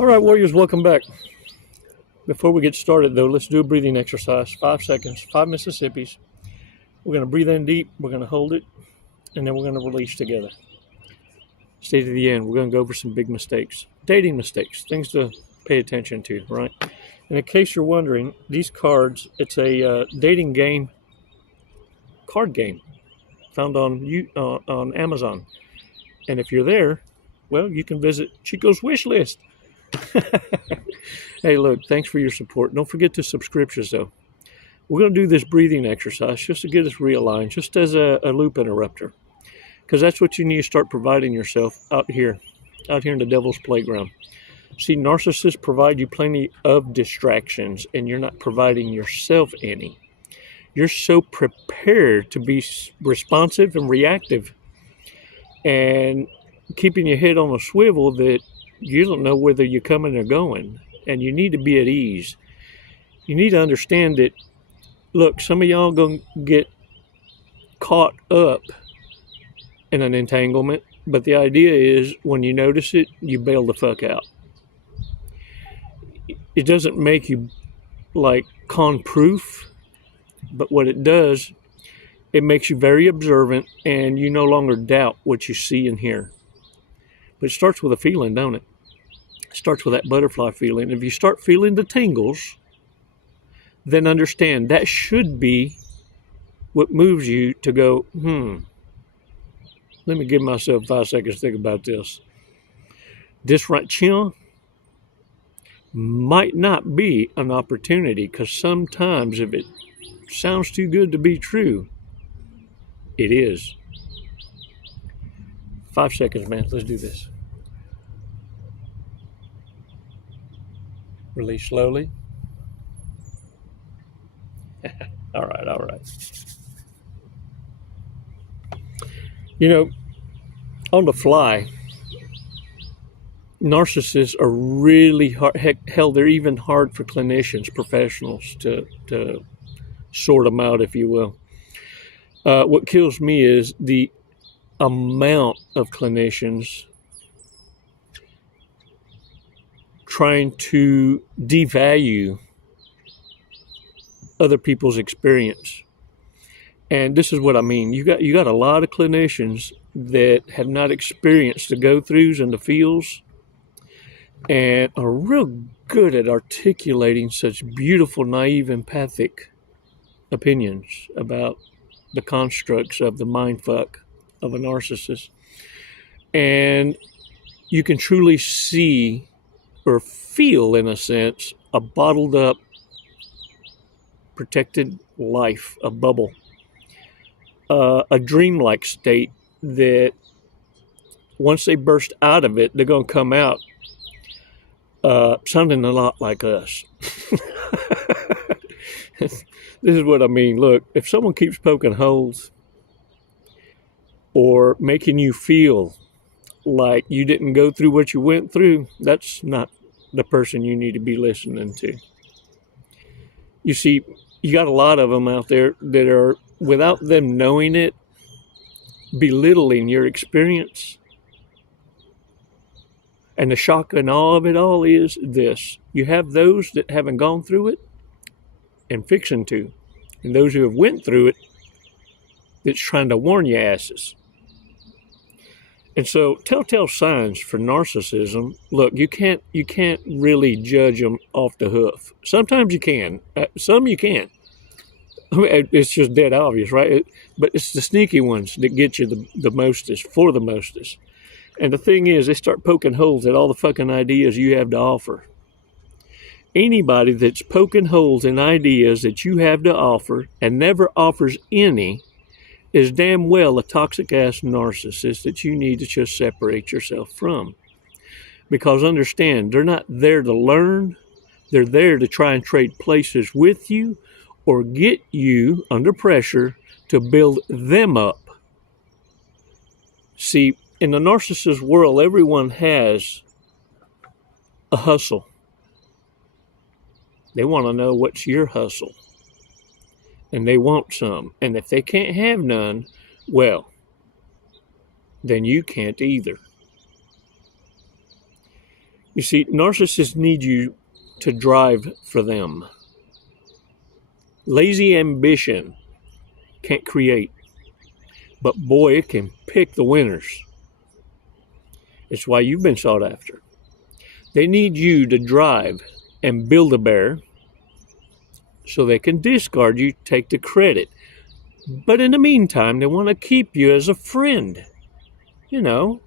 All right, warriors, welcome back. Before we get started, though, let's do a breathing exercise. 5 seconds, 5 Mississippis. We're going to breathe in deep, we're going to hold it, and then we're going to release together. Stay to the end. We're going to go over some big mistakes, dating mistakes, things to pay attention to, right? And in case you're wondering, these cards, it's a dating game, card game, found on Amazon. And if you're there, well, you can visit Chico's wish list. Hey, look, thanks for your support. Don't forget to subscribe, though. We're going to do this breathing exercise just to get us realigned, just as a loop interrupter, because that's what you need to start providing yourself out here in the devil's playground. See, narcissists provide you plenty of distractions, and you're not providing yourself any. You're so prepared to be responsive and reactive and keeping your head on a swivel that you don't know whether you're coming or going, and you need to be at ease. You need to understand that, look, some of y'all going to get caught up in an entanglement, but the idea is when you notice it, you bail the fuck out. It doesn't make you like con-proof, but what it does, it makes you very observant, and you no longer doubt what you see and hear. But it starts with a feeling, don't it? It starts with that butterfly feeling. If you start feeling the tingles, then understand that should be what moves you to go, let me give myself 5 seconds to think about this. This right here might not be an opportunity, because sometimes if it sounds too good to be true, it is. 5 seconds, man. Let's do this. Release slowly. All right. You know, on the fly, narcissists are really hard. Hell, they're even hard for clinicians, professionals to sort them out, if you will. What kills me is the amount of clinicians trying to devalue other people's experience. And this is what I mean. You got a lot of clinicians that have not experienced the go-throughs and the feels, and are real good at articulating such beautiful, naive, empathic opinions about the constructs of the mindfuck of a narcissist. And you can truly see or feel, in a sense, a bottled up, protected life, a bubble, a dreamlike state that once they burst out of it, they're going to come out sounding a lot like us. This is what I mean. Look, if someone keeps poking holes or making you feel like you didn't go through what you went through, that's not the person you need to be listening to. You see, you got a lot of them out there that are, without them knowing it, belittling your experience. And the shock and awe of it all is this. You have those that haven't gone through it and fixing to, and those who have went through it that's trying to warn your asses. And so, telltale signs for narcissism, look, you can't really judge them off the hoof. Sometimes you can. Some you can. I mean, it's just dead obvious, right? But it's the sneaky ones that get you the mostest, for the mostest. And the thing is, they start poking holes at all the fucking ideas you have to offer. Anybody that's poking holes in ideas that you have to offer and never offers any is damn well a toxic-ass narcissist that you need to just separate yourself from. Because understand, they're not there to learn. They're there to try and trade places with you or get you under pressure to build them up. See, in the narcissist world, everyone has a hustle. They want to know what's your hustle. And they want some. And if they can't have none, well, then you can't either. You see, narcissists need you to drive for them. Lazy ambition can't create, but boy, it can pick the winners. It's why you've been sought after. They need you to drive and build a bear so they can discard you, take the credit. But in the meantime, they want to keep you as a friend. You know,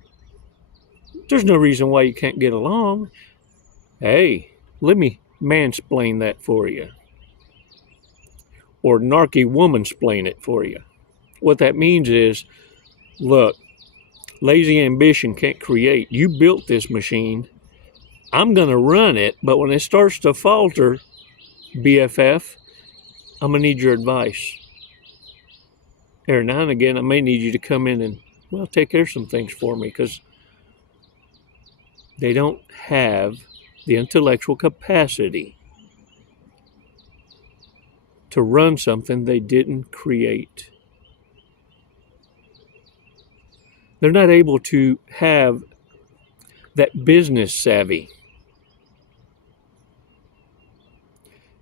there's no reason why you can't get along. Hey, let me mansplain that for you. Or narky woman-splain it for you. What that means is, look, lazy ambition can't create. You built this machine. I'm going to run it, but when it starts to falter, BFF, I'm going to need your advice. Every now and again, I may need you to come in and, well, take care of some things for me, because they don't have the intellectual capacity to run something they didn't create. They're not able to have that business savvy.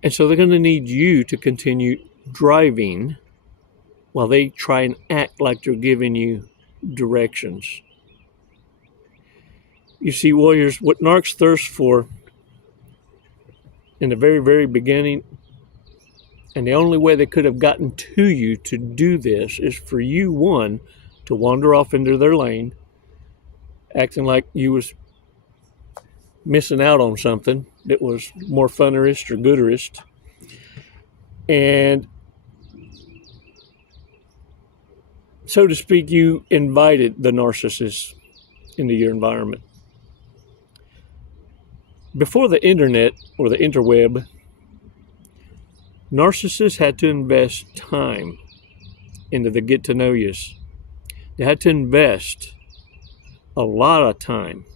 And so they're going to need you to continue driving while they try and act like they're giving you directions. You see, warriors, what narcs thirst for in the very, very beginning, and the only way they could have gotten to you to do this, is for you, one, to wander off into their lane, acting like you was missing out on something that was more funnerist or gooderist. And so to speak, you invited the narcissist into your environment. Before the internet or the interweb, narcissists had to invest time into the get to know yous. They had to invest a lot of time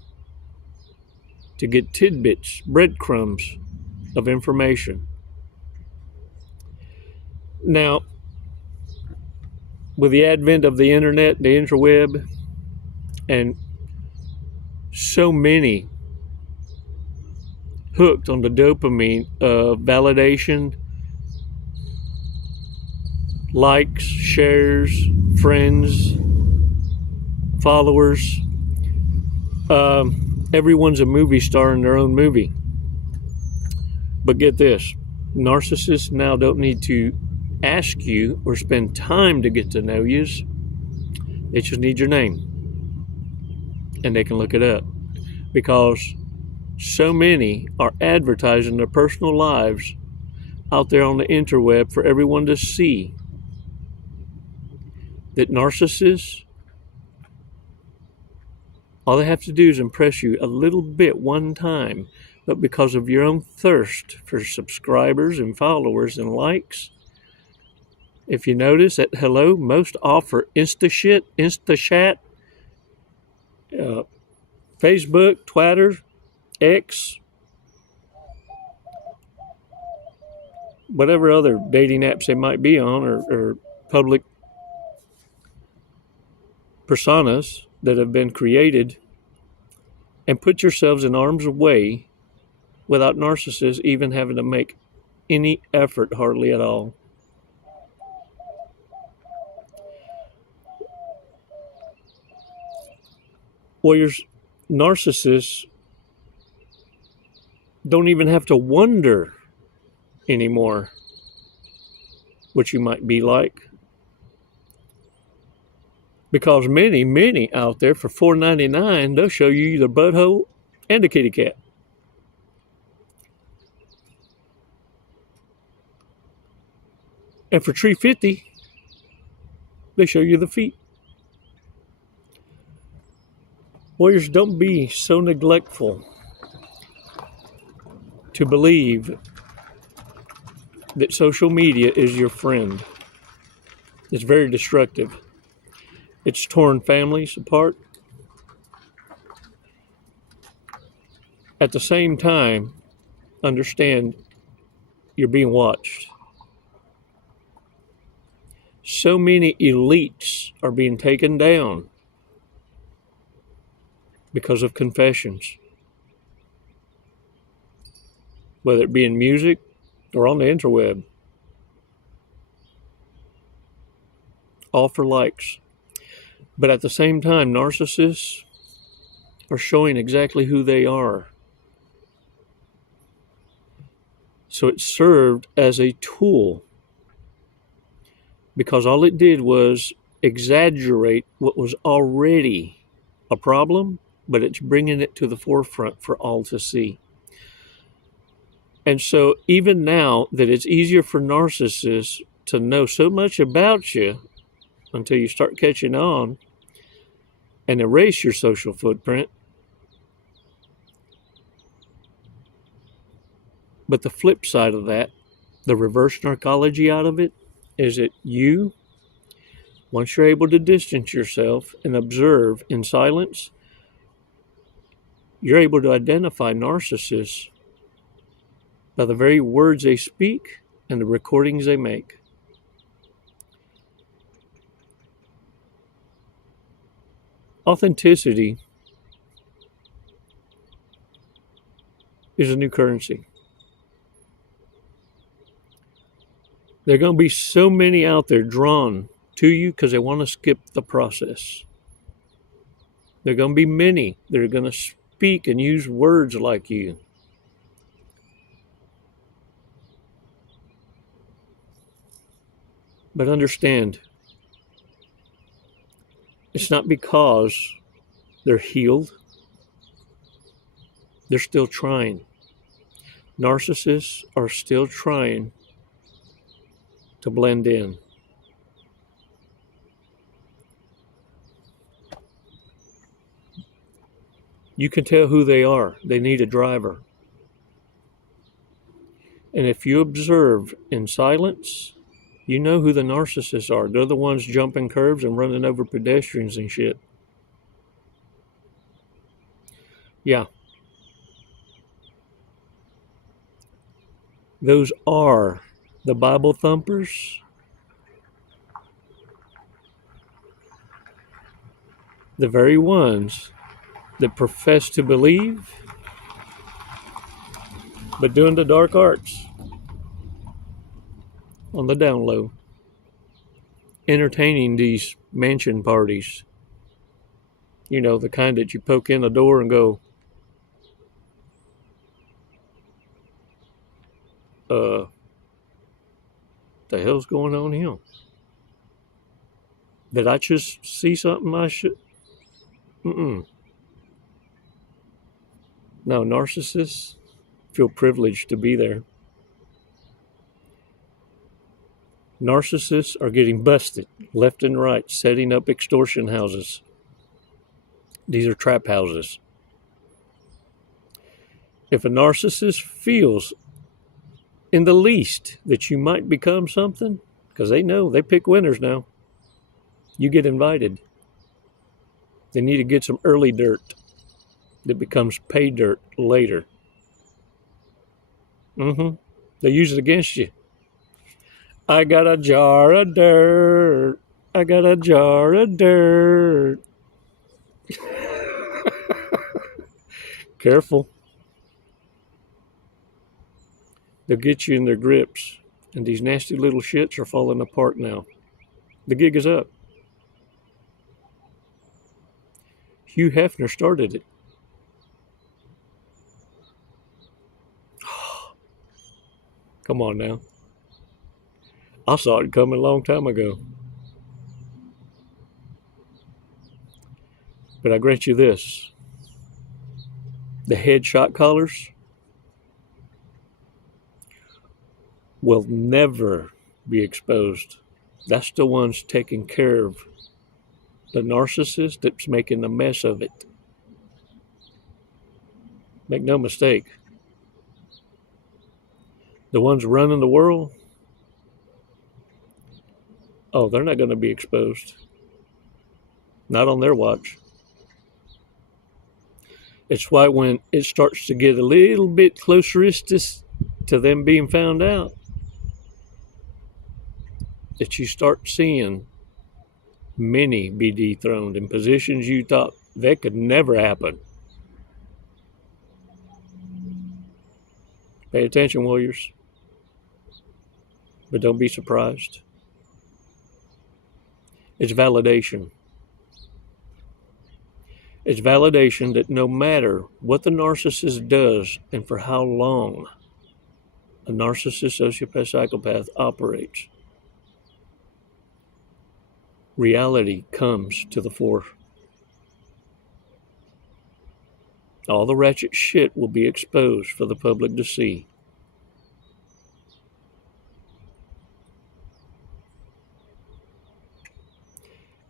to get tidbits, breadcrumbs of information. Now, with the advent of the internet, the interweb, and so many hooked on the dopamine of validation, likes, shares, friends, followers, everyone's a movie star in their own movie. But get this, narcissists now don't need to ask you or spend time to get to know you. They just need your name, and they can look it up, because so many are advertising their personal lives out there on the interweb for everyone to see, that narcissists, all they have to do is impress you a little bit one time, but because of your own thirst for subscribers and followers and likes, if you notice that, hello, most offer Insta chat, Facebook, Twitter, X, whatever other dating apps they might be on, or public personas that have been created, and put yourselves in arm's way without narcissists even having to make any effort, hardly at all. Warriors, narcissists don't even have to wonder anymore what you might be like, because many out there for $4.99, they'll show you the butthole and a kitty cat. And for $3.50, they show you the feet. Warriors, don't be so neglectful to believe that social media is your friend. It's very destructive. It's torn families apart. At the same time, understand you're being watched. So many elites are being taken down because of confessions. whether it be in music or on the interweb, all for likes. But at the same time, narcissists are showing exactly who they are. So it served as a tool, because all it did was exaggerate what was already a problem, but it's bringing it to the forefront for all to see. And so even now that it's easier for narcissists to know so much about you until you start catching on and erase your social footprint. But the flip side of that, the reverse narcology out of it, is that you, once you're able to distance yourself and observe in silence, you're able to identify narcissists by the very words they speak and the recordings they make. Authenticity is a new currency. There are going to be so many out there drawn to you because they want to skip the process. There are going to be many that are going to speak and use words like you. But understand, it's not because they're healed. They're still trying. Narcissists are still trying to blend in. You can tell who they are. They need a driver. And if you observe in silence, you know who the narcissists are. They're the ones jumping curves and running over pedestrians and shit. Yeah. Those are the Bible thumpers, the very ones that profess to believe, but doing the dark arts on the down low, entertaining these mansion parties. You know, the kind that you poke in the door and go, the hell's going on here? Did I just see something I should? No, narcissists feel privileged to be there. Narcissists are getting busted left and right, setting up extortion houses. These are trap houses. If a narcissist feels in the least that you might become something, because they know, they pick winners now, you get invited. They need to get some early dirt that becomes pay dirt later. They use it against you. I got a jar of dirt. I got a jar of dirt. Careful. They'll get you in their grips. And these nasty little shits are falling apart now. The gig is up. Hugh Hefner started it. Come on now. I saw it coming a long time ago. But I grant you this. The headshot callers will never be exposed. That's the ones taking care of the narcissist that's making a mess of it. Make no mistake. The ones running the world, oh, they're not going to be exposed. Not on their watch. It's why when it starts to get a little bit closer to them being found out, that you start seeing many be dethroned in positions you thought that could never happen. Pay attention, warriors. But don't be surprised. It's validation. It's validation that no matter what the narcissist does and for how long a narcissist, sociopath, psychopath operates, reality comes to the fore. All the ratchet shit will be exposed for the public to see.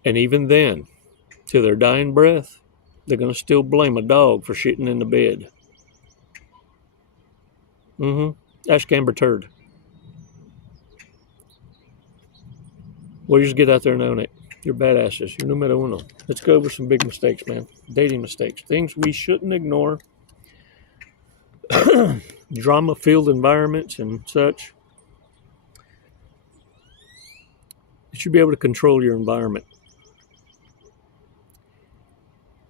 And even then, to their dying breath, they're going to still blame a dog for shitting in the bed. Ask Amber Turd. Well, you just get out there and own it. You're badasses. You're numero uno. Let's go over some big mistakes, man. Dating mistakes. Things we shouldn't ignore. Drama-filled environments and such. You should be able to control your environment.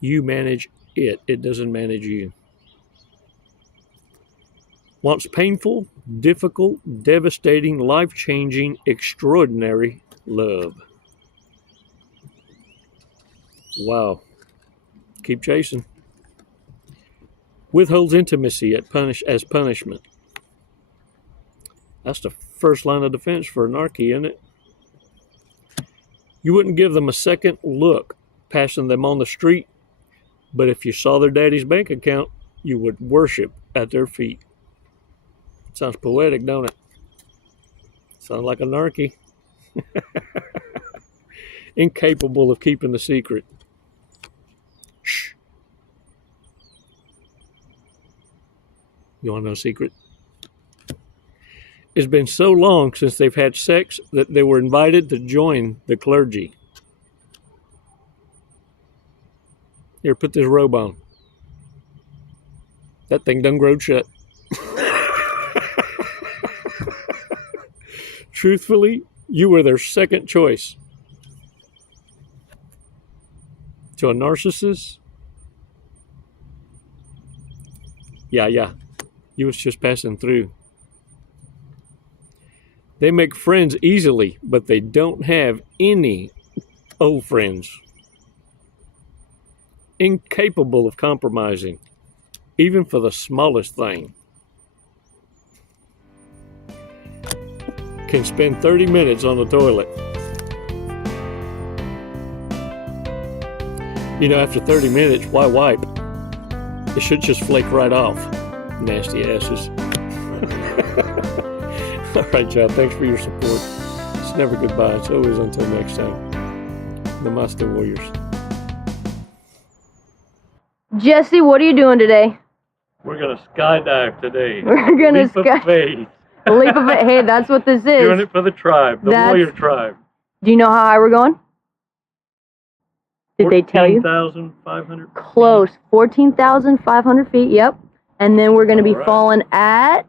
You manage it. It doesn't manage you. Wants painful, difficult, devastating, life-changing, extraordinary love. Wow. Keep chasing. Withholds intimacy as punishment. That's the first line of defense for a narky, isn't it? You wouldn't give them a second look passing them on the street, but if you saw their daddy's bank account, you would worship at their feet. Sounds poetic, don't it? Sounds like a narky. Incapable of keeping the secret. Shh. You want to know a secret? It's been so long since they've had sex that they were invited to join the clergy. Here, put this robe on. That thing done growed shut. Truthfully, you were their second choice. To a narcissist, yeah, you was just passing through. They make friends easily, but they don't have any old friends. Incapable of compromising, even for the smallest thing. Can spend 30 minutes on the toilet. You know, after 30 minutes, why wipe? It should just flake right off. Nasty asses. All right, y'all. Thanks for your support. It's never goodbye. It's always until next time. Namaste, warriors. Jesse, what are you doing today? We're going to skydive today. We're going to skydive. Leap of faith. Hey, that's what this is. Doing it for the tribe, the warrior tribe. Do you know how high we're going? Did they tell you? 14,500 Close. 14,500 feet, yep. And then we're going to be falling at...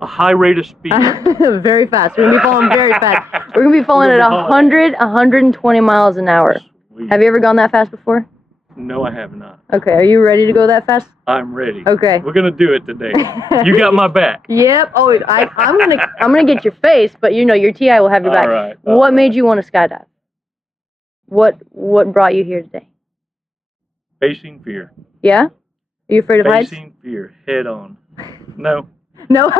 a high rate of speed. Very fast. We're going to be falling very fast. We're going to be falling at 120 miles an hour. Sweet. Have you ever gone that fast before? No, I have not. Okay, are you ready to go that fast? I'm ready. Okay. We're going to do it today. You got my back. Yep. Oh, I'm gonna get your face, but you know your TI will have your back. All right. What made you want to skydive? What brought you here today? Facing fear. Yeah? Are you afraid of heights? Facing fear head on. No. No.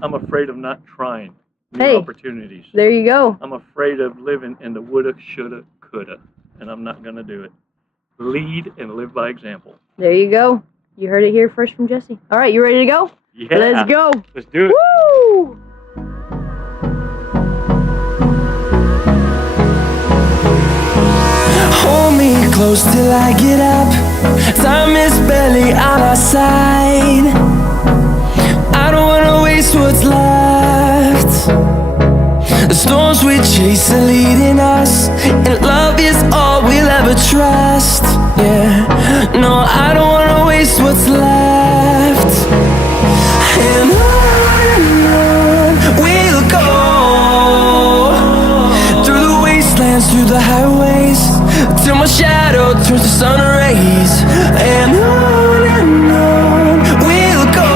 I'm afraid of not trying new opportunities. There you go. I'm afraid of living in the woulda, shoulda, coulda, and I'm not going to do it. Lead and live by example. There you go. You heard it here first from Jesse. All right, you ready to go? Yeah. Let's go. Let's do it. Woo! Hold me close till I get up. Time is barely on our side. I don't wanna waste what's left. The storms we chase are leading us, and love is all we'll ever trust. Yeah, no, I don't wanna waste what's left. And on we'll go, through the wastelands, through the highways, till my shadow turns to sun rays. And on we'll go.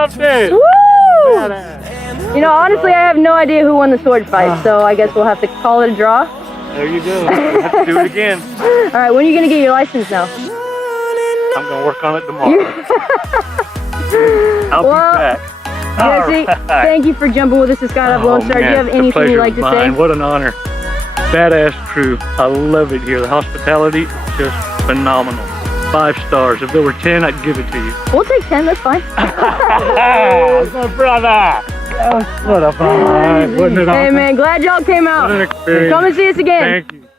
loved it. Woo! Badass. You know, honestly, I have no idea who won the sword fight, so I guess we'll have to call it a draw. There you go. We'll have to do it again. All right, when are you gonna get your license now? I'm gonna work on it tomorrow. I'll be back. Jesse, thank you for jumping with us at Skydiving Lone Star. Do you have anything you'd like to say? What an honor. Badass crew. I love it here. The hospitality, just phenomenal. 5 stars. If there were 10, I'd give it to you. We'll take 10, that's fine. My brother. What a fun. Wasn't it awesome? Hey man, glad y'all came out. What an experience. Come and see us again. Thank you.